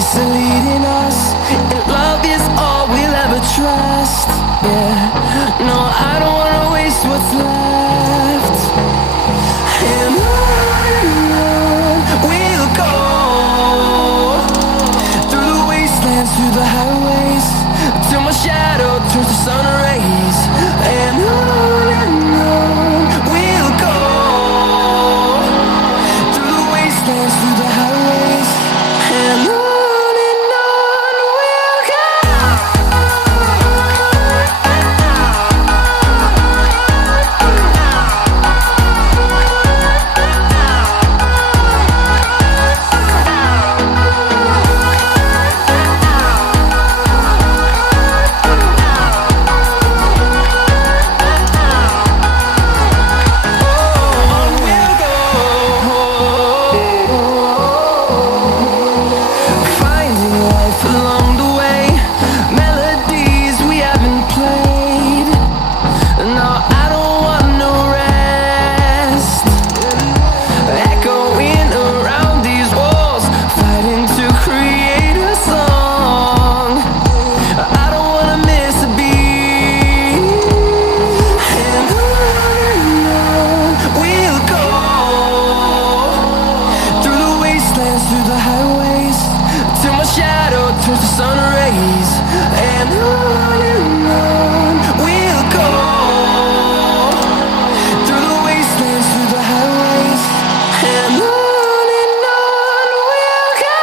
peace are leading us, and love is all we'll ever trust. Yeah, no, I don't wanna waste what's left. And on we'll go, through the wastelands, through the highways, till my shadow turns to sun rays. And on we'll go, through the wastelands, through the highways, and on we'll go. Through the highways, till my shadow turns to sun rays. And on we'll go, through the wastelands, through the highways, and on we'll go.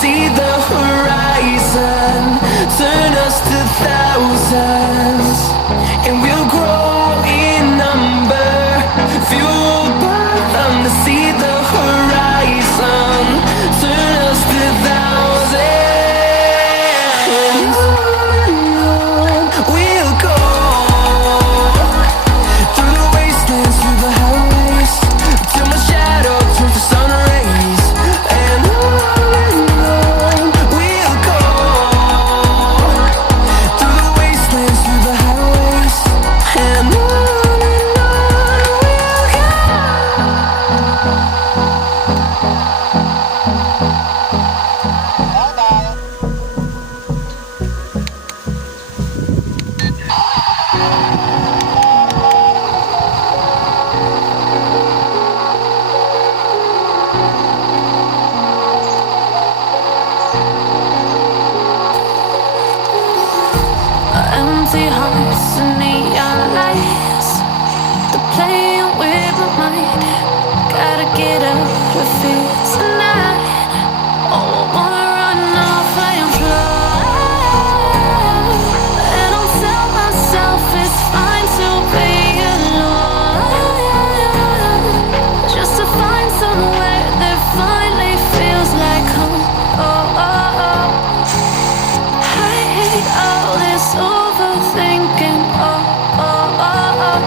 See the horizon, turn us to thousands, and we'll grow in number, fueled by them to see the horizon, turn us to thousands. And on we'll go, through the wastelands, through the highways, till my shadow turns to sun rays. And empty hearts and neon lights, they're playing with my mind. Gotta get out of here tonight. Oh, I wanna run off and fly, and I'll tell myself it's fine to be alone, just to find somewhere that finally feels like home. Oh, oh, oh. I hate all this overthinking. Oh, oh, oh, oh.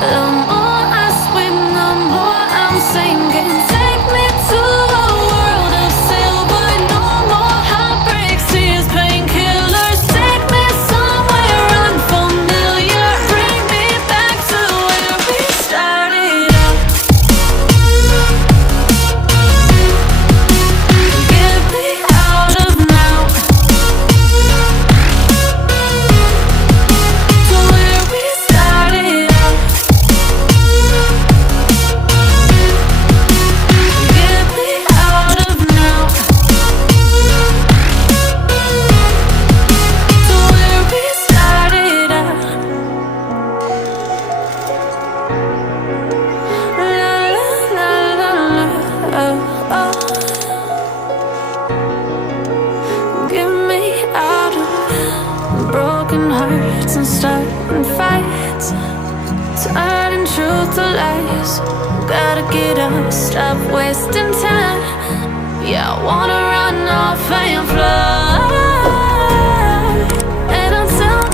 The more I swim, the more I'm sinking. Take me to a world of silver. No more heartbreaks, tears, painkillers. Take me somewhere unfamiliar. Bring me back to where we started out. Get me out of now, to where we started out. Get me out of now, to where we started out. La la la la la, oh, oh. Get me out of broken hearts and starting fights, turning truth to lies. Gotta get up, stop wasting time. Yeah, I wanna run off and fly, and I'll tell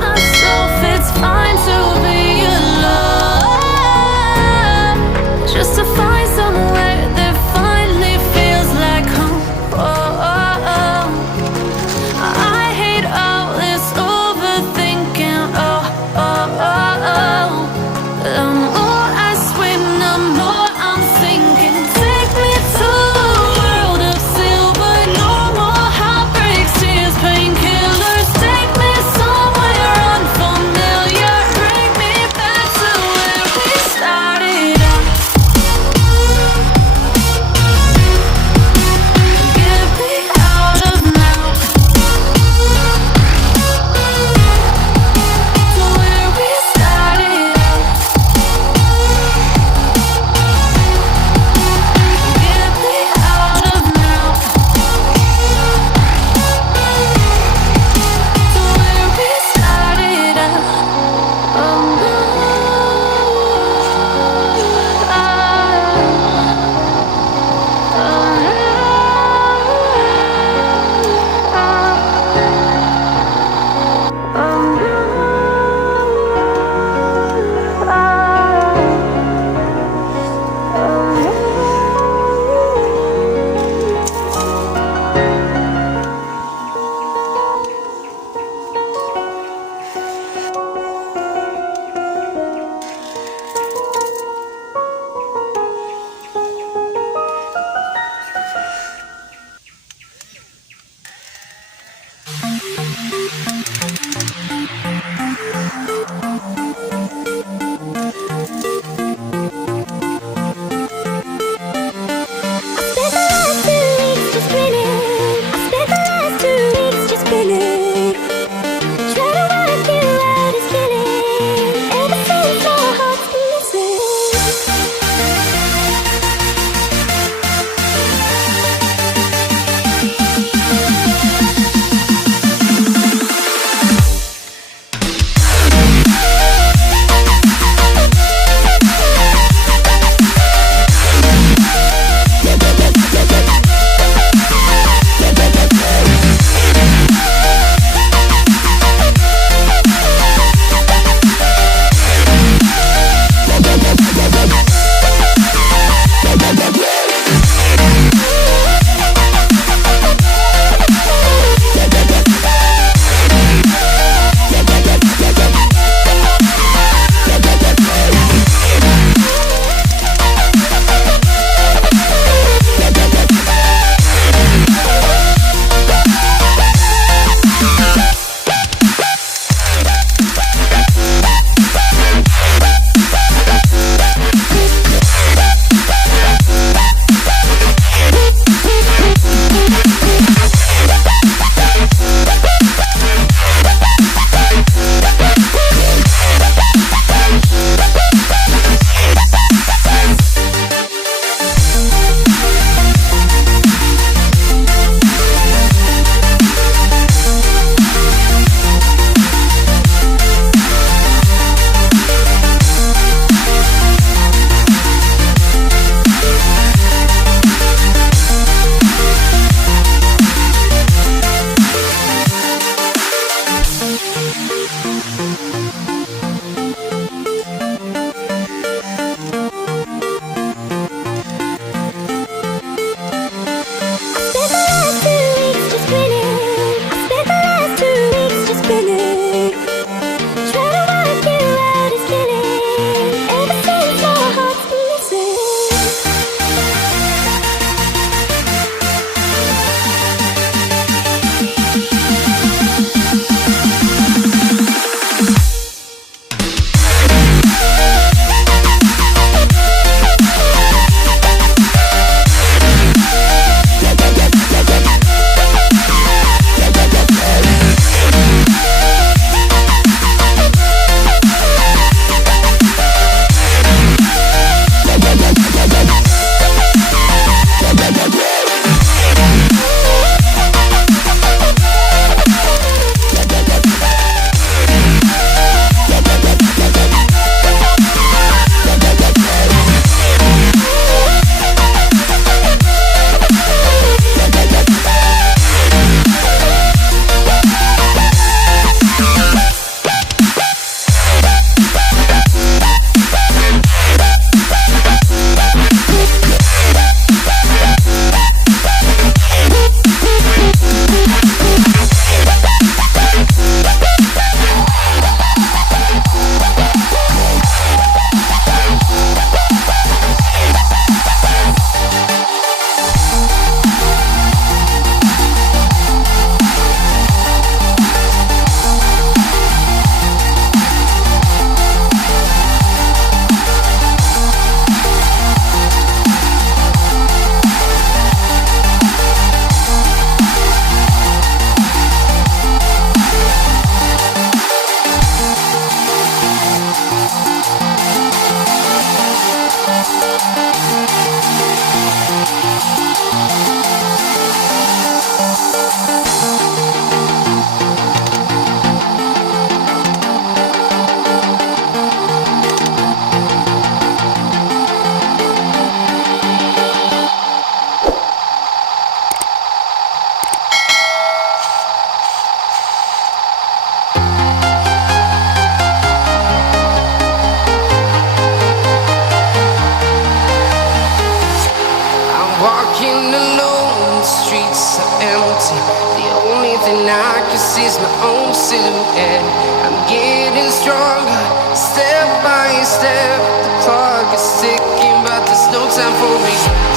Walking alone, the streets streets so empty. The only thing I can see is my own silhouette. I'm getting stronger, step by step. The clock is ticking, but there's no time for me.